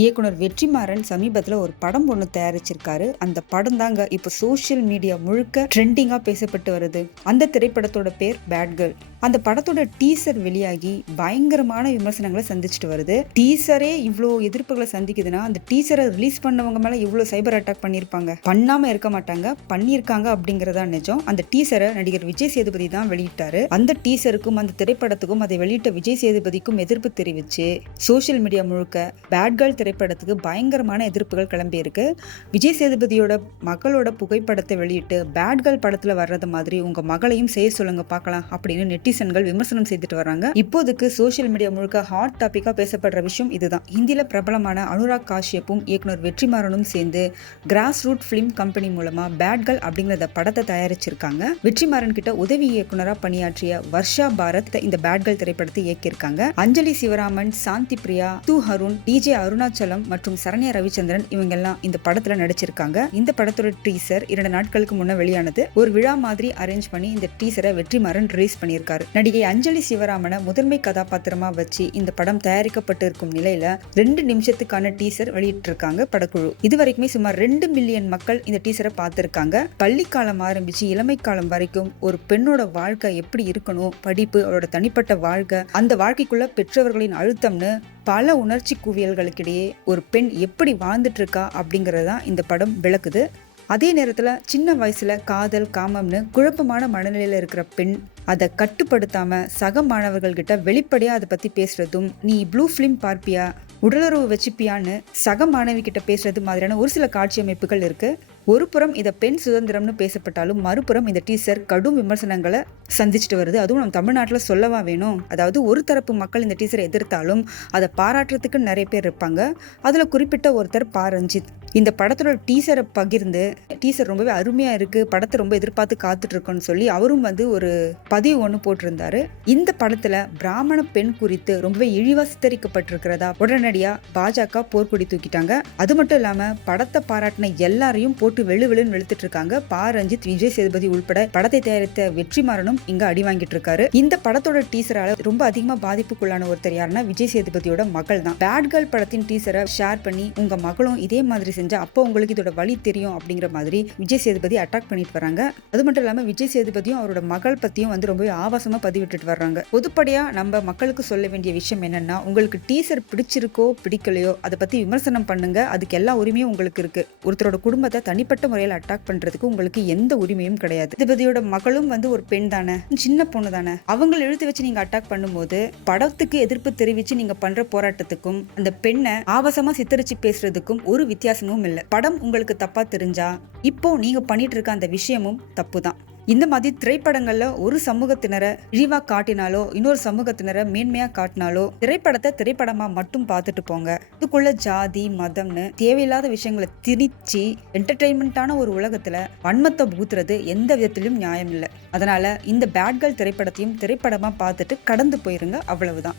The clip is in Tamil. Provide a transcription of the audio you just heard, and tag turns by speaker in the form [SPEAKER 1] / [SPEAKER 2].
[SPEAKER 1] இயக்குனர் வெற்றிமாறன் சமீபத்தில் ஒரு படம் ஒன்று தயாரிச்சிருக்காரு. அந்த படம் தாங்க இப்போ சோஷியல் மீடியா முழுக்க ட்ரெண்டிங்காக பேசப்பட்டு வருது. அந்த திரைப்படத்தோட பேர் பேட் கேர்ள் அந்த படத்தோட டீசர் வெளியாகி பயங்கரமான விமர்சனங்களை சந்திச்சுட்டு வருது. டீசரே இவ்வளோ எதிர்ப்புகளை சந்திக்குதுன்னா அந்த டீசரை ரிலீஸ் பண்ணவங்க மேலே இவ்வளோ சைபர் அட்டாக் பண்ணியிருப்பாங்க. பண்ணாமல் இருக்க மாட்டாங்க. பண்ணியிருக்காங்க அப்படிங்கிறதா நிஜம். அந்த டீசரை நடிகர் விஜய் சேதுபதி தான் வெளியிட்டாரு. அந்த டீசருக்கும் அந்த திரைப்படத்துக்கும் அதை வெளியிட்ட விஜய் சேதுபதிக்கும் எதிர்ப்பு தெரிவிச்சு சோஷியல் மீடியா முழுக்க பேட் கேர்ள் திரைப்படத்துக்கு பயங்கரமான எதிர்ப்புகள் கிளம்பியிருக்கு. விஜய் சேதுபதியோட மகளோட புகைப்படத்தை வெளியிட்டு பேட் கேர்ள் படத்தில் வர்றது மாதிரி உங்க மகளையும் செய்ய சொல்லுங்க பார்க்கலாம் அப்படின்னு நெட்டிசன்கள் விமர்சனம் செய்துட்டு வராங்க இப்போதைக்கு சோஷியல் மீடியா முழுக்க ஹாட் டாபிக்கா பேசப்படுற விஷயம் இதுதான். ஹிந்தியில பிரபலமான அனுராக் காஷ்யப்பும் இயக்குனர் வெற்றிமாறனும் சேர்ந்து கிராஸ் ரூட் ஃபிலிம் கம்பெனி மூலமா பேட் கேர்ள் அப்படிங்கிற படத்தை தயாரிச்சிருக்காங்க. வெற்றிமாறன் கிட்ட உதவி இயக்குனராக பணியாற்றிய வர்ஷா பாரத் இந்த பேட் கேர்ள் திரைப்படத்தை இயக்கியிருக்காங்க. அஞ்சலி சிவராமன் சாந்தி பிரியா து ஹருண் டிஜே அருணா அருணாச்சலம் மற்றும் சரண்யா ரவிச்சந்திரன் இவங்க எல்லாம் இந்த படத்துல நடிச்சிருக்காங்க. இந்த படத்தோட டீசர் இரண்டு நாட்களுக்கு முன்ன வெளியானது. ஒரு விழா மாதிரி அரேஞ்ச் பண்ணி இந்த டீசரை வெற்றிமாறன் ரிலீஸ் பண்ணியிருக்காரு. நடிகை அஞ்சலி சிவராமனை முதன்மை கதாபாத்திரமா வச்சு இந்த படம் தயாரிக்கப்பட்டு இருக்கும் நிலையில ரெண்டு நிமிஷத்துக்கான டீசர் வெளியிட்டு இருக்காங்க படக்குழு. இதுவரைக்குமே சுமார் ரெண்டு மில்லியன் மக்கள் இந்த டீசரை பார்த்திருக்காங்க. பள்ளி காலம் ஆரம்பிச்சு இளமை காலம் வரைக்கும் ஒரு பெண்ணோட வாழ்க்கை எப்படி இருக்கணும் படிப்பு அவரோட தனிப்பட்ட வாழ்க்கை அந்த வாழ்க்கைக்குள்ள பெற்றவர்களின் அழுத்தம்னு பல உணர்ச்சி குவியல்களுக்கிடையே ஒரு பெண் எப்படி வாழ்ந்துட்டு இருக்கா அப்படிங்கறதான் இந்த படம் விளக்குது. அதே நேரத்தில் சின்ன வயசில் காதல் காமம்னு குழப்பமான மனநிலையில் இருக்கிற பெண் அதை கட்டுப்படுத்தாம சக மாணவர்கள்கிட்ட வெளிப்படையாக அதை பற்றி பேசுறதும் நீ ப்ளூ ஃபிலிம் பார்ப்பியா? உடலுறவு வச்சுப்பியான்னு சக மாணவி கிட்ட பேசுறது மாதிரியான ஒரு சில காட்சி அமைப்புகள் இருக்கு. ஒரு புறம் இதை பெண் சுதந்திரம்னு பேசப்பட்டாலும் மறுபுறம் இந்த டீசர் கடும் விமர்சனங்களை சந்திச்சுட்டு வருது. அதுவும் நம்ம தமிழ்நாட்டில் சொல்லவா வேணும்? அதாவது ஒரு தரப்பு மக்கள் இந்த டீசரை எதிர்த்தாலும் அதை பாராட்டுறதுக்கு நிறைய பேர் இருப்பாங்க. அதில் குறிப்பிட்ட ஒருத்தர் பா. ரஞ்சித். இந்த படத்தோட டீசரை பகிர்ந்து டீசர் ரொம்பவே அருமையாக இருக்குது படத்தை ரொம்ப எதிர்பார்த்து காத்துட்ருக்கோன்னு சொல்லி அவரும் வந்து ஒரு பதிவு ஒன்று போட்டிருந்தாரு. இந்த படத்தில் பிராமண பெண் குறித்து ரொம்பவே இழிவாக சித்தரிக்கப்பட்டிருக்கிறதா உடனடியாக பாஜக போர்க்கொடி தூக்கிட்டாங்க. அது மட்டும் இல்லாமல் படத்தை பாராட்டின எல்லாரையும் போட்டு வெளு வெளுன்னு வெளுத்துட்டு இருக்காங்க. பா. ரஞ்சித் விஜய் சேதுபதி உள்பட படத்தை தயாரித்த வெற்றிமாறனும் இங்க அடி வாங்கிட்டு இருக்காரு. இந்த படத்தோட டீசரால ரொம்ப அதிகமா பாதிப்புக்குள்ளான ஒருத்தர் யாருன்னா விஜய் சேதுபதியோட மகள் தான். பேட் கேர்ள் படத்தின் டீசரை ஷேர் பண்ணி உங்க மகளும் இதே மாதிரி செஞ்சா அப்போ உங்களுக்கு இதோட வழி தெரியும் அப்படிங்கிற மாதிரி விஜய் சேதுபதி அட்டாக் பண்ணிட்டு வராங்க. அது மட்டும் இல்லாம விஜய் சேதுபதியும் அவரோட மகள் பத்தியும் வந்து ரொம்பவே ஆபாசமா பதிவிட்டுட்டு வர்றாங்க. பொதுப்படியா நம்ம மக்களுக்கு சொல்ல வேண்டிய விஷயம் என்னன்னா உங்களுக்கு டீசர் பிடிச்சிருக்கோ பிடிக்கலையோ அதை பத்தி விமர்சனம் பண்ணுங்க. அதுக்கு எல்லா உரிமையும் உங்களுக்கு இருக்கு. ஒருத்தரோட குடும்பத்தை தனிப்பட்ட முறையில் அட்டாக் பண்றதுக்கு உங்களுக்கு எந்த உரிமையும் கிடையாது. சேதுபதியோட மகளும் வந்து ஒரு பெண் தானே. சின்ன பொண்ணு தானே? அவங்களை எழுத்து வச்சு நீங்க அட்டாக் பண்ணும்போது படத்துக்கு எதிர்ப்பு தெரிவிச்சு நீங்க பண்ற போராட்டத்துக்கும் அந்த பெண்ணை ஆபாசமா சித்தரிச்சு பேசுறதுக்கும் ஒரு வித்தியாசமும் இல்லை. படம் உங்களுக்கு தப்பா தெரிஞ்சா இப்போ நீங்க பண்ணிட்டு இருக்க அந்த விஷயமும் தப்பு தான் இந்த மாதிரி திரைப்படங்கள்ல ஒரு சமூகத்தினரை இழிவா காட்டினாலோ இன்னொரு சமூகத்தினரை மேன்மையா காட்டினாலோ திரைப்படத்தை திரைப்படமா மட்டும் பார்த்துட்டு போங்க. இதுக்குள்ள ஜாதி மதம்னு தேவையில்லாத விஷயங்களை திணிச்சு என்டர்டெயின்மெண்ட்டான ஒரு உலகத்துல வன்மத்தை புகுத்துறது எந்த விதத்திலும் நியாயம் இல்லை. அதனால இந்த பேட்கள் திரைப்படத்தையும் திரைப்படமா பார்த்துட்டு கடந்து போயிருங்க. அவ்வளவுதான்.